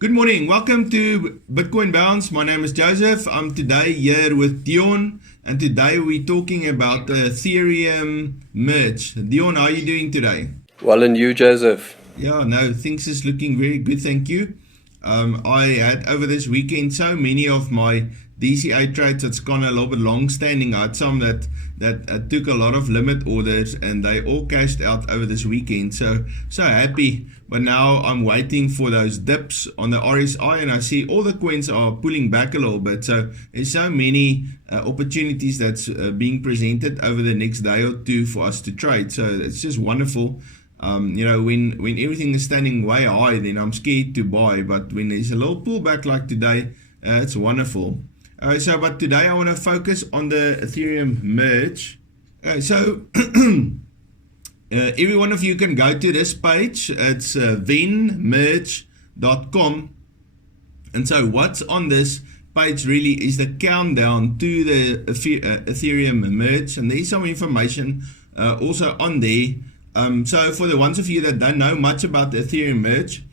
Good morning. Welcome to Bitcoin Bounce. My name is Joseph. I'm today here with Dion, and today we're talking about the Ethereum merge. Dion, how are you doing today? Well, and you, Joseph? Yeah, no, things is looking very good, thank you. I had over this weekend so many of my DCA trades that's gone a little bit long standing. I had some that took a lot of limit orders and they all cashed out over this weekend. So happy. But now I'm waiting for those dips on the RSI, and I see all the coins are pulling back a little bit. So there's so many opportunities that's being presented over the next day or two for us to trade. So it's just wonderful. When everything is standing way high, then I'm scared to buy. But when there's a little pullback like today, it's wonderful. But today I want to focus on the Ethereum merge. Every one of you can go to this page. It's venmerge.com. And so what's on this page really is the countdown to the Ethereum merge. And there's some information also on there. So for the ones of you that don't know much about the Ethereum merge,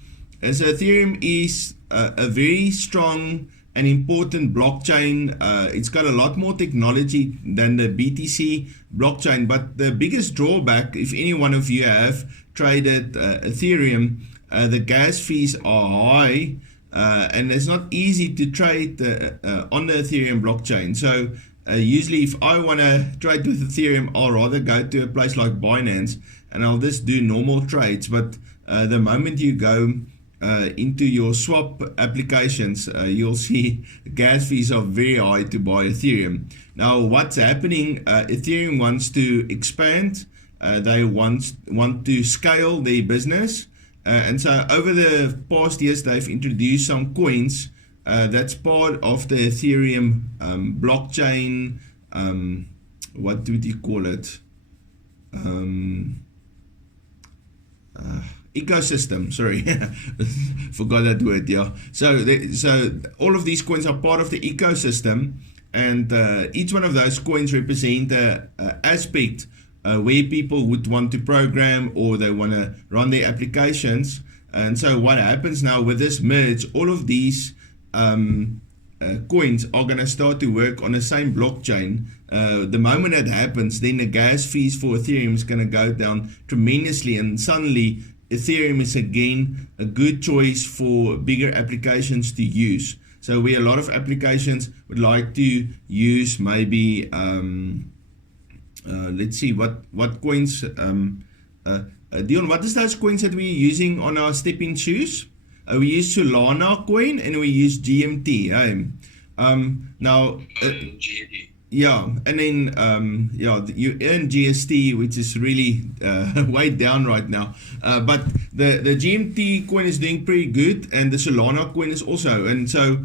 so Ethereum is a very strong and important blockchain. It's got a lot more technology than the BTC blockchain, but the biggest drawback, if any one of you have traded Ethereum, the gas fees are high, and it's not easy to trade on the Ethereum blockchain. So usually if I want to trade with Ethereum, I'll rather go to a place like Binance and I'll just do normal trades. But the moment you go into your swap applications, you'll see gas fees are very high to buy Ethereum. Now what's happening, Ethereum wants to expand, they want to scale their business, and so over the past years they've introduced some coins that's part of the Ethereum blockchain, what do you call it, ecosystem, sorry, forgot that word. Yeah, so all of these coins are part of the ecosystem, and each one of those coins represent a aspect where people would want to program or they want to run their applications. And so what happens now with this merge, all of these coins are going to start to work on the same blockchain. The moment that happens, then the gas fees for Ethereum is going to go down tremendously, and suddenly Ethereum is again a good choice for bigger applications to use. So where a lot of applications would like to use maybe let's see what coins, Dion, what is those coins that we're using on our stepping shoes? We use Solana coin and we use GMT. Now yeah, and then you earn GST, which is really way down right now. But the GMT coin is doing pretty good, and the Solana coin is also. And so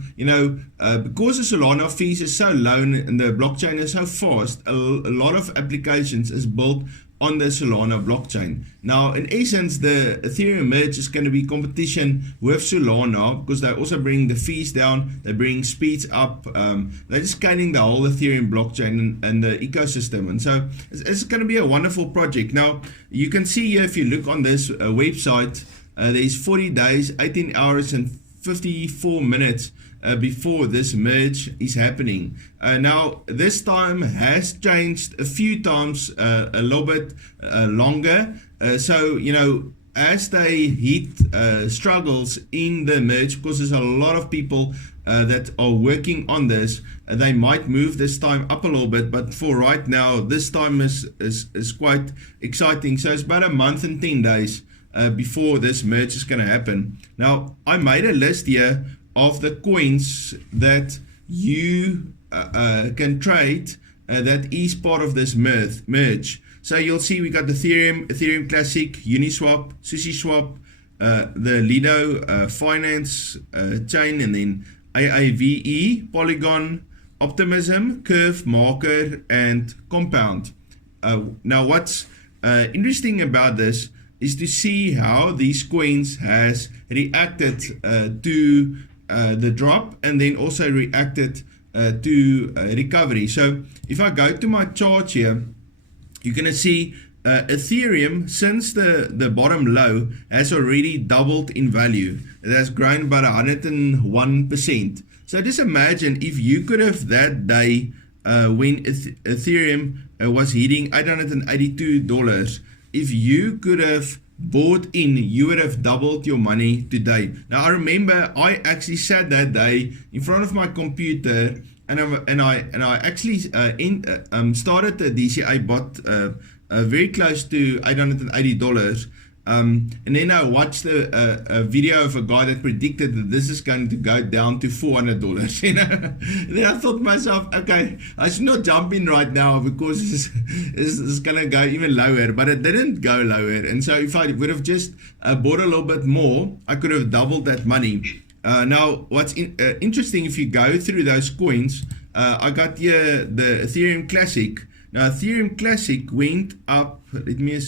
because the Solana fees is so low and the blockchain is so fast, a lot of applications is built on the Solana blockchain. Now, in essence, the Ethereum merge is going to be competition with Solana because they also bring the fees down, they bring speeds up, they're just scaling the whole Ethereum blockchain and the ecosystem. And so it's going to be a wonderful project. Now, you can see here, if you look on this website, there's 40 days, 18 hours and 54 minutes before this merge is happening. Now this time has changed a few times, a little bit longer. So as they hit struggles in the merge, because there's a lot of people that are working on this, they might move this time up a little bit, but for right now this time is quite exciting. So it's about a month and 10 days before this merge is going to happen. Now I made a list here of the coins that you can trade that is part of this merge. So you'll see we got Ethereum Classic, Uniswap, SushiSwap, the Lido Finance chain, and then AAVE, Polygon, Optimism, Curve, Marker, and Compound. Now what's interesting about this is to see how these coins has reacted to the drop, and then also reacted to recovery. So if I go to my chart here, you're going to see Ethereum, since the bottom low, has already doubled in value. It has grown about 101%. So just imagine if you could have that day when Ethereum was hitting $882, if you could have bought in, you would have doubled your money today. Now I remember I actually sat that day in front of my computer and I actually started the DCA bot very close to $880. And then I watched a video of a guy that predicted that this is going to go down to $400. You know, then I thought to myself, okay, I should not jump in right now because it's going to go even lower. But it didn't go lower, and so if I would have just bought a little bit more, I could have doubled that money. Now, what's interesting, if you go through those coins, I got here the Ethereum Classic. Now, Ethereum Classic went up. Let me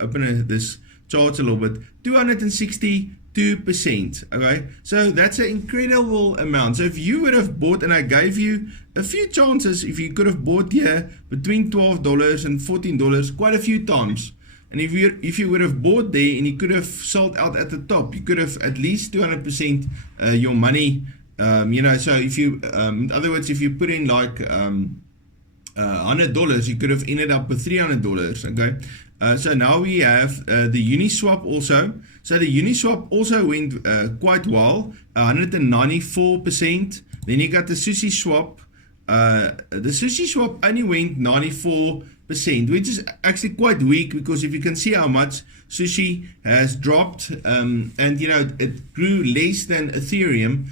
open this chart a little bit. 262%. Okay, so that's an incredible amount. So if you would have bought, and I gave you a few chances, if you could have bought here between $12 and $14 quite a few times. And if you would have bought there and you could have sold out at the top, you could have at least 200% your money. You know, so if you, in other words, if you put in like $100, you could have ended up with $300. Okay, so now we have the Uniswap also. So the Uniswap also went quite well, 194%. Then you got the Sushi Swap. The Sushi Swap only went 94%, which is actually quite weak, because if you can see how much Sushi has dropped, and you know, it grew less than Ethereum.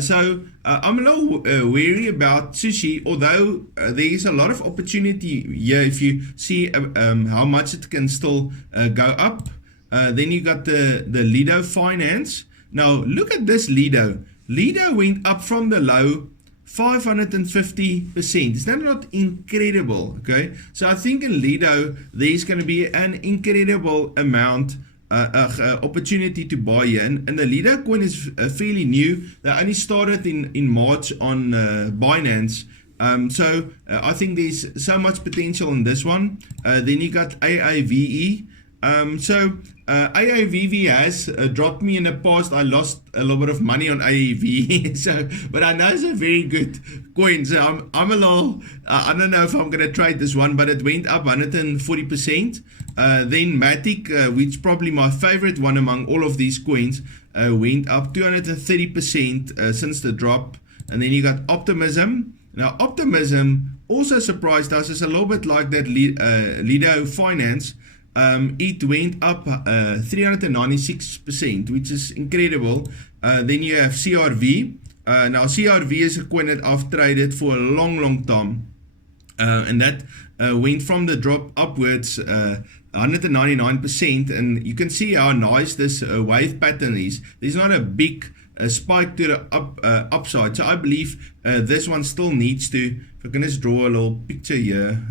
So I'm a little wary about Sushi, although there is a lot of opportunity here if you see how much it can still go up. Then you got the Lido Finance. Now look at this Lido. Lido went up from the low 550%. Is that not incredible? Okay, so I think in Lido there's going to be an incredible amount opportunity to buy here, and the Lido coin is fairly new. They only started in March on Binance. So I think there's so much potential in this one. Then you got AAVE. So AAVE has dropped me in the past. I lost a little bit of money on AAVE, so but I know it's a very good coin. So I'm a little, I don't know if I'm gonna trade this one, but it went up 140%. Then MATIC, which is probably my favorite one among all of these coins, went up 230% since the drop. And then you got Optimism. Now Optimism also surprised us. It's a little bit like that Lido Finance. It went up 396%, which is incredible. Then you have CRV. Now CRV is a coin that I've traded for a long time, and that went from the drop upwards 199%, and you can see how nice this wave pattern is. There's not a big spike to the upside, so I believe this one still needs to, if I can just draw a little picture here,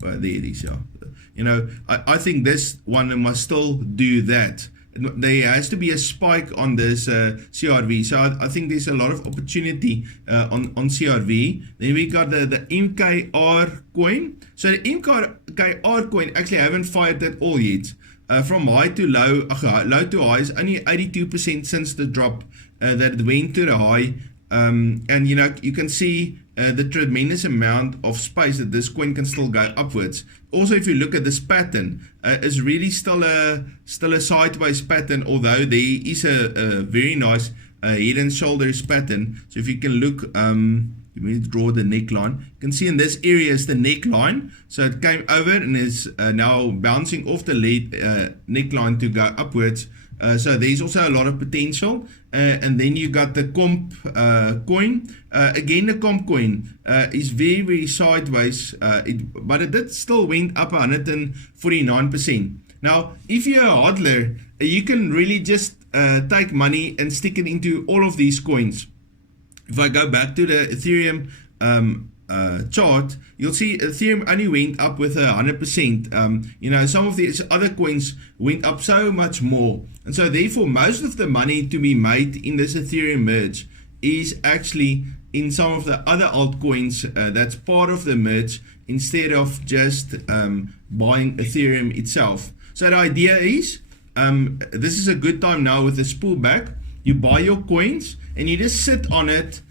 there it is. Yeah. You know, I think this one must still do that. There has to be a spike on this CRV. So I think there's a lot of opportunity on CRV. Then we got the MKR coin. So the MKR coin actually haven't fired at all yet. From high to low, low to high is only 82% since the drop that it went to the high. And you know, you can see the tremendous amount of space that this coin can still go upwards. Also, if you look at this pattern, it's really still a sideways pattern, although there is a very nice head and shoulders pattern. So if you can look, let me draw the neckline. You can see in this area is the neckline. So it came over and is now bouncing off the neckline to go upwards. So there's also a lot of potential. And then you got the comp coin. Again, the comp coin is very sideways, but it did still went up 149%. Now, if you're a hodler, you can really just take money and stick it into all of these coins. If I go back to the Ethereum chart, you'll see Ethereum only went up with 100%. You know, some of these other coins went up so much more, and so therefore most of the money to be made in this Ethereum merge is actually in some of the other altcoins that's part of the merge, instead of just buying Ethereum itself. So the idea is, this is a good time now with this pullback. You buy your coins and you just sit on it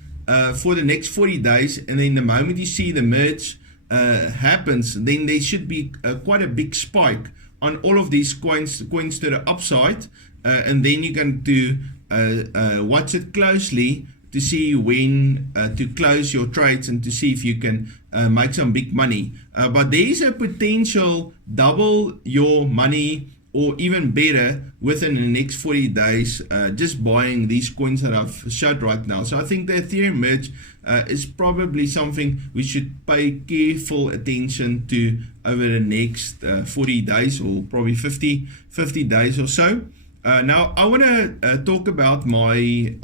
for the next 40 days, and then the moment you see the merge happens, then there should be quite a big spike on all of these coins to the upside, and then you're going to watch it closely to see when to close your trades and to see if you can make some big money. But there is a potential double your money or even better within the next 40 days, just buying these coins that I've showed right now. So I think the Ethereum merge is probably something we should pay careful attention to over the next 40 days, or probably 50 days or so. Now I want to talk about my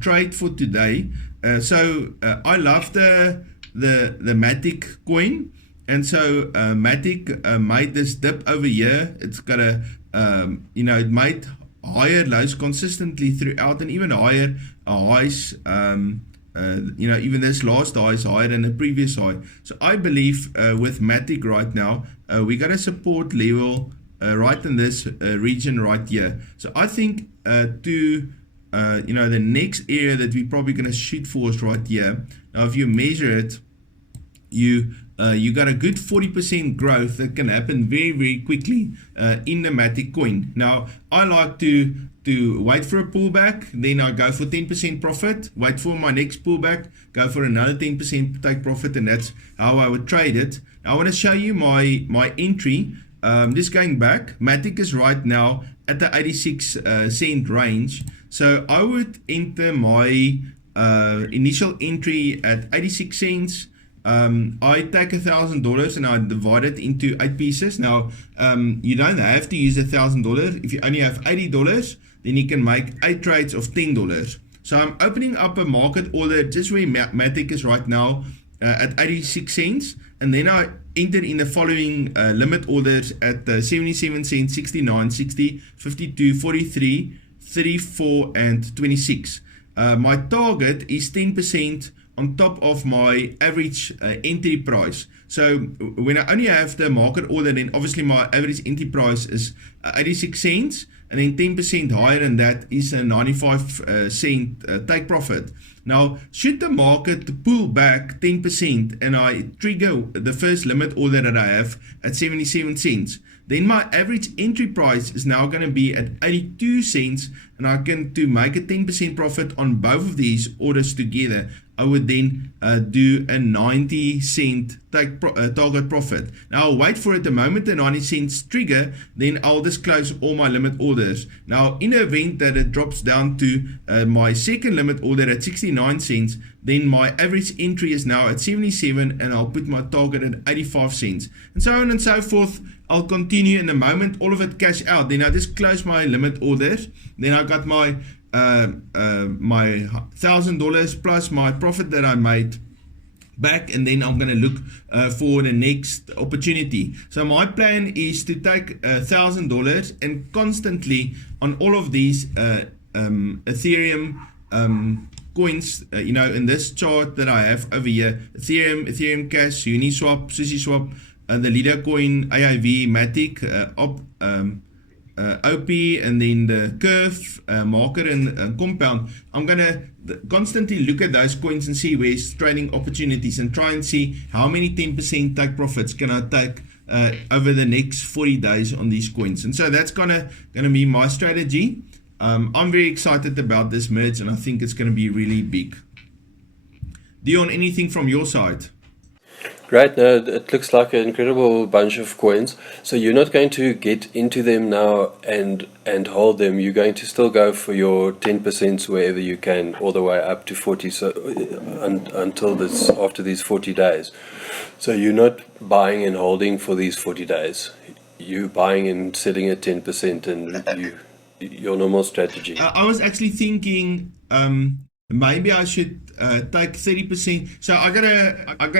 trade for today. I love the MATIC coin. And so MATIC made this dip over here. It's got a, it made higher lows consistently throughout, and even higher highs. Even this last high is higher than the previous high. So I believe with MATIC right now, we got a support level right in this region right here. So I think the next area that we're probably going to shoot for is right here. Now, if you measure it, you got a good 40% growth that can happen very, very quickly in the MATIC coin. Now, I like to wait for a pullback, then I go for 10% profit, wait for my next pullback, go for another 10% take profit, and that's how I would trade it. Now, I want to show you my entry. Just going back, MATIC is right now at the 86 cent range. So I would enter my initial entry at 86 cents. I take $1,000 and I divide it into 8 pieces. Now, you don't have to use $1,000. If you only have $80, then you can make 8 trades of $10. So I'm opening up a market order just where MATIC is right now at 86 cents. And then I enter in the following limit orders at 77 cents, 69, 60, 52, 43, 34, and 26. My target is 10% on top of my average entry price. So when I only have the market order, then obviously my average entry price is 86 cents, and then 10% higher than that is a 95 cent take profit. Now, should the market pull back 10% and I trigger the first limit order that I have at 77 cents, then my average entry price is now going to be at 82 cents, and I can, to make a 10% profit on both of these orders together, I would then do a 90 cent target profit. Now I'll wait for it. The moment the 90 cents trigger, then I'll just close all my limit orders. Now in the event that it drops down to my second limit order at 69 cents, then my average entry is now at 77, and I'll put my target at 85 cents, and so on and so forth. I'll continue, in the moment all of it cash out, then I just close my limit orders. Then I got my my $1,000 plus my profit that I made back, and then I'm going to look for the next opportunity. So my plan is to take $1,000 and constantly on all of these Ethereum coins, in this chart that I have over here, Ethereum Cash, Uniswap, SushiSwap, the leader coin, AIV, MATIC, OP, and then the curve, market, and compound. I'm going to constantly look at those coins and see where's trading opportunities, and try and see how many 10% take profits can I take over the next 40 days on these coins. And so that's gonna be my strategy. I'm very excited about this merge, and I think it's going to be really big. Dion, anything from your side? Great. No, it looks like an incredible bunch of coins. So you're not going to get into them now and hold them. You're going to still go for your 10% wherever you can, all the way up to 40. So until this, after these 40 days. So you're not buying and holding for these 40 days. You're buying and selling at 10%, and your normal strategy. I was actually thinking maybe I should take 30%. So I got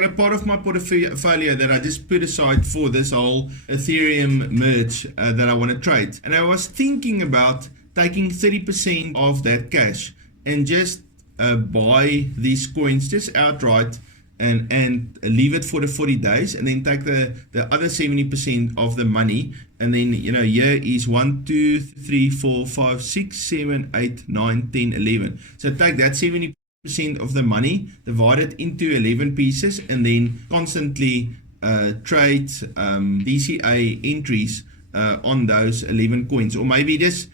a part of my portfolio that I just put aside for this whole Ethereum merge that I want to trade. And I was thinking about taking 30% of that cash and just buy these coins just outright and leave it for the 40 days, and then take the other 70% of the money, and then here is 1 2 3 4 5 6 7 8 9 10 11. So take that 70% of the money, divide it into 11 pieces, and then constantly trade DCA entries on those 11 coins, or maybe just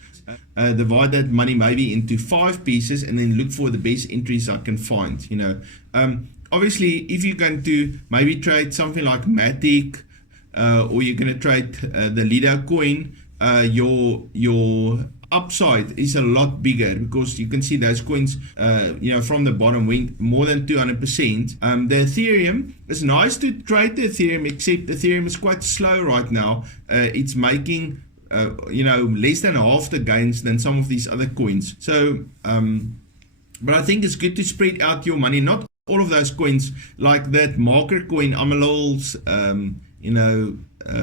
divide that money maybe into 5 pieces and then look for the best entries I can find. Obviously, if you're going to maybe trade something like MATIC, or you're going to trade the leader coin, your upside is a lot bigger, because you can see those coins from the bottom went more than 200%. The Ethereum, it's nice to trade the Ethereum, except Ethereum is quite slow right now. It's making less than half the gains than some of these other coins. So but I think it's good to spread out your money, not all of those coins. Like that marker coin, I'm a little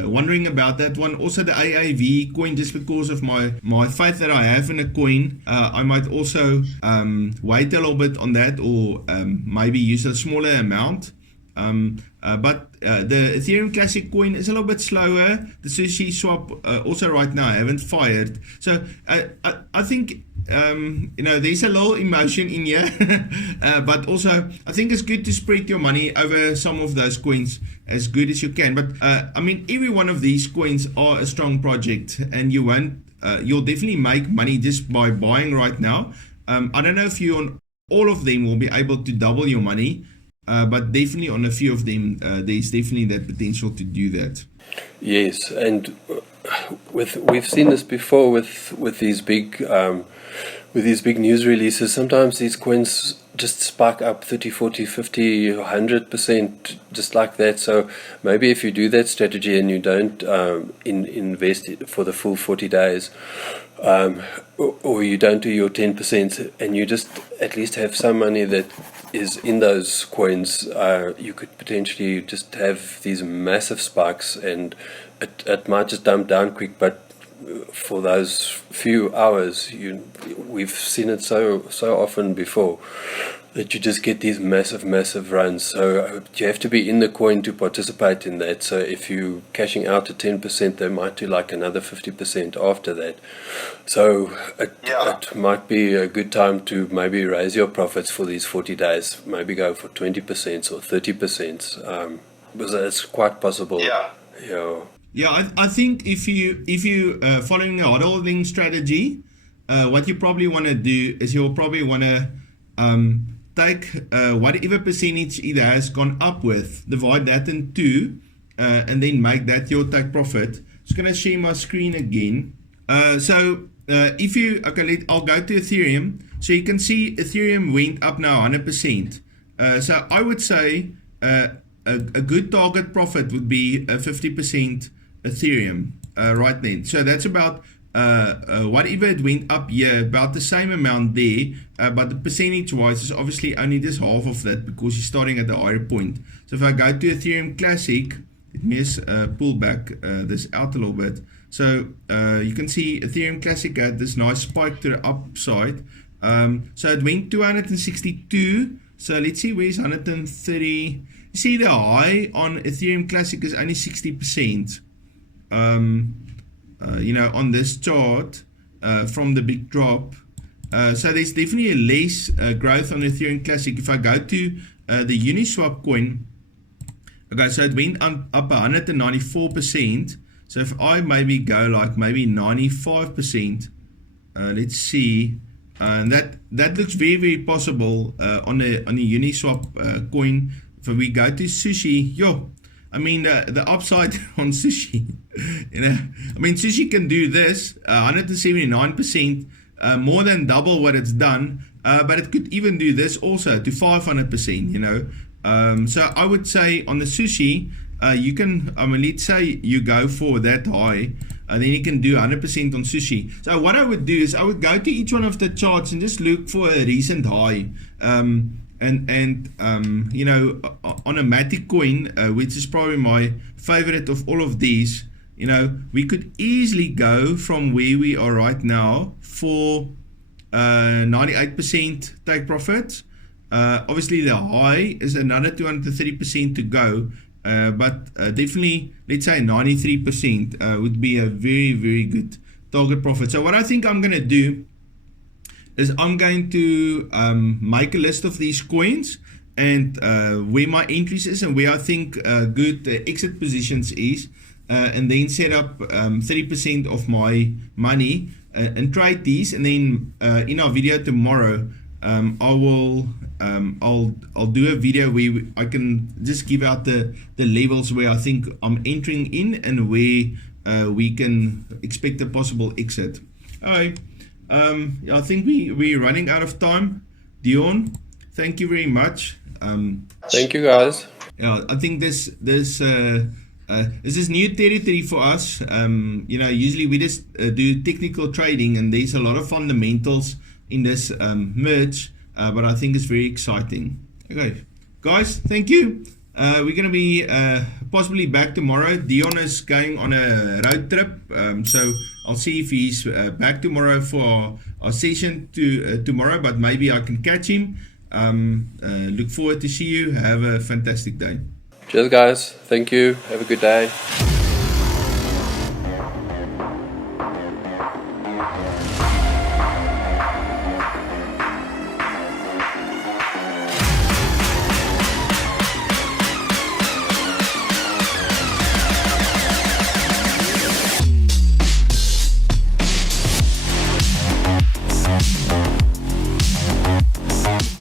wondering about that one. Also the AAV coin, just because of my faith that I have in a coin, I might also wait a little bit on that, or maybe use a smaller amount. But the Ethereum Classic coin is a little bit slower. The Sushi swap also right now haven't fired. So I think there's a little emotion in here, but also I think it's good to spread your money over some of those coins as good as you can. But I mean, every one of these coins are a strong project, and you'll definitely make money just by buying right now. I don't know if you on all of them will be able to double your money, but definitely on a few of them, there's definitely that potential to do that. Yes, and we've seen this before with these big news releases. Sometimes these coins just spike up 30, 40, 50, 100% just like that. So maybe if you do that strategy and you don't invest for the full 40 days, or you don't do your 10%, and you just at least have some money that is in those coins, you could potentially just have these massive spikes, and it might just dump down quick, but for those few hours, we've seen it so often before, that you just get these massive runs. So you have to be in the coin to participate in that. So if you cashing out at 10%, they might do like another 50% after that. So it might be a good time to maybe raise your profits for these 40 days. Maybe go for 20% or 30%, because it's quite possible. Yeah, I think if you following a hodling strategy, what you probably want to do is you'll probably want to take whatever percentage either has gone up with, divide that in 2, and then make that your take profit. Just going to share my screen again. So if you, I'll go to Ethereum. So you can see Ethereum went up now 100%. So I would say a good target profit would be a 50% Ethereum right then. So that's about whatever it went up here, about the same amount there, but the percentage wise is obviously only just half of that, because you're starting at the higher point. So if I go to Ethereum Classic, let me just pull back this out a little bit. So you can see Ethereum Classic had this nice spike to the upside. So it went 262. So let's see, where's 130. You see the high on Ethereum Classic is only 60%. On this chart from the big drop. So there's definitely a less growth on Ethereum Classic. If I go to the Uniswap coin, okay, so it went up 194%. So if I maybe go like maybe 95%, let's see, and that looks very possible on the Uniswap coin. If we go to Sushi, I mean, the upside on Sushi, I mean, Sushi can do this 179%, more than double what it's done, but it could even do this also to 500%, So I would say on the Sushi, you can, let's say you go for that high, then you can do 100% on Sushi. So what I would do is I would go to each one of the charts and just look for a recent high. On a MATIC coin, which is probably my favorite of all of these, we could easily go from where we are right now for 98% take profit. Obviously the high is another 230% to go, but definitely let's say 93% would be a very, very good target profit. So what I think I'm going to do is I'm going to make a list of these coins and where my entries is and where I think good exit positions is, and then set up 30% of my money and trade these. And then in our video tomorrow, I'll do a video where I can just give out the levels where I think I'm entering in and where we can expect a possible exit. Alright, I think we're running out of time. Dion, thank you very much. Thank you, guys. Yeah, I think this is new territory for us. Usually we just do technical trading, and there's a lot of fundamentals in this merge, but I think it's very exciting. Okay, guys, thank you. We're going to be possibly back tomorrow. Dion is going on a road trip, so I'll see if he's back tomorrow for our session tomorrow, but maybe I can catch him. Look forward to see you. Have a fantastic day. Cheers, guys. Thank you. Have a good day.